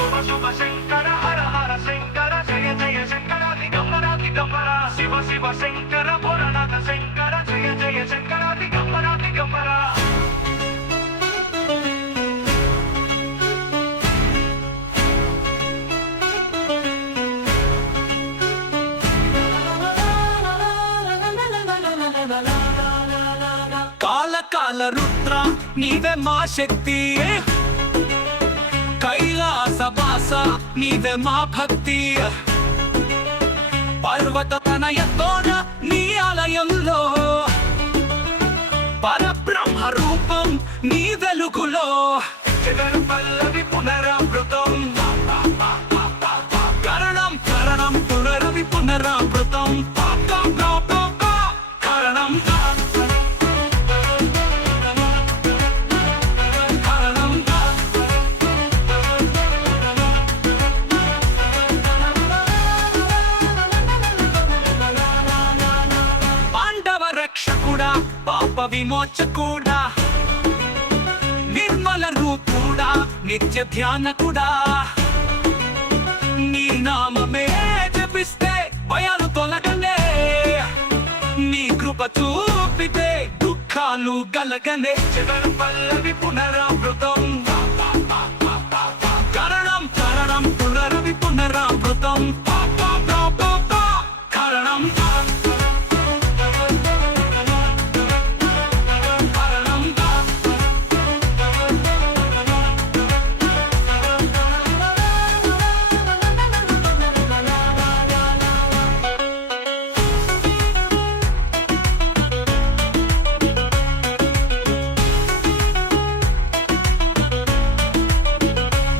శుభ శుభ శంకర హర హర శంకర జయ జయ శంకర దిగంబర దిగంబర శివ శివ శంకర పురనాథ శంకర జయ జయ శంకర దిగంబర దిగంబర కాల కాల రుద్ర నీవే మా శక్తి కైలాస వాస నీవే మా భక్తి పర్వత తనయతోన నీ ఆలయంలో పరబ్రహ్మ రూపం నీ వెలుగులో జగన్ పల్లవి పునరావృతం కరణం కరణం పునరవి పునరావృతం కరణం రక్షకుడా పాప విమోచకుడా నిర్మల రూపుడా నిత్య ధ్యానకుడా నీ నామమే జపిస్తే భయాలు తొలగనే నీ కృప చూపితే దుఃఖాలు గలగనే జగన్ పల్లవి పునరావృతం కరణం కరణం పునరవి పునరావృతం కరణం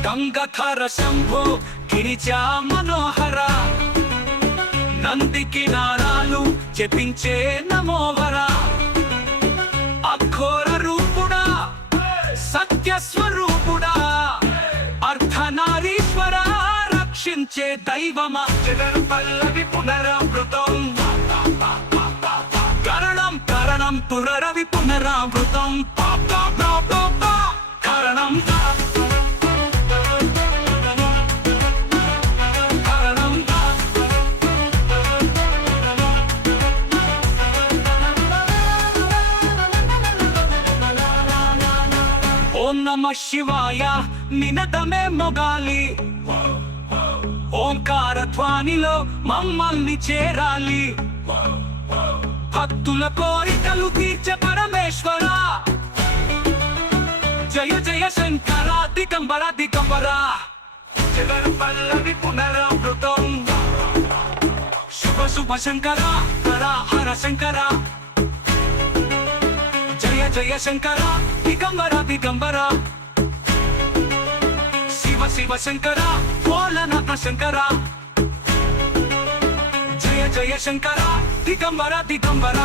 గంగాధర శంభో గిరిజా మనోహర నంది కినారాలు జపించే నమోవర అఘోర రూపుడా సత్య స్వరూపుడా అర్ధనారీశ్వర రక్షించే దైవమా జగన్ పల్లవి పునరావృతం కరణం కరణం పునరవి పునరావృతం కరణం ఓం నమ శివాయ నినదమే మొగాలి ఓంకార ధ్వనిలో మమ్మల్ని చేరాలి భక్తుల కోరికలు తీర్చే పరమేశ్వర జయ జయ శంకర దిగంబర దిగంబర జగన్ పల్లవి పునరావృతం శుభ శుభ శంకర హర హర శంకర జయ జయ శంకర దిగంబర దిగంబర శివ శివ శంకర భోలనాథ శంకర జయ జయ శంకర దిగంబర దిగంబర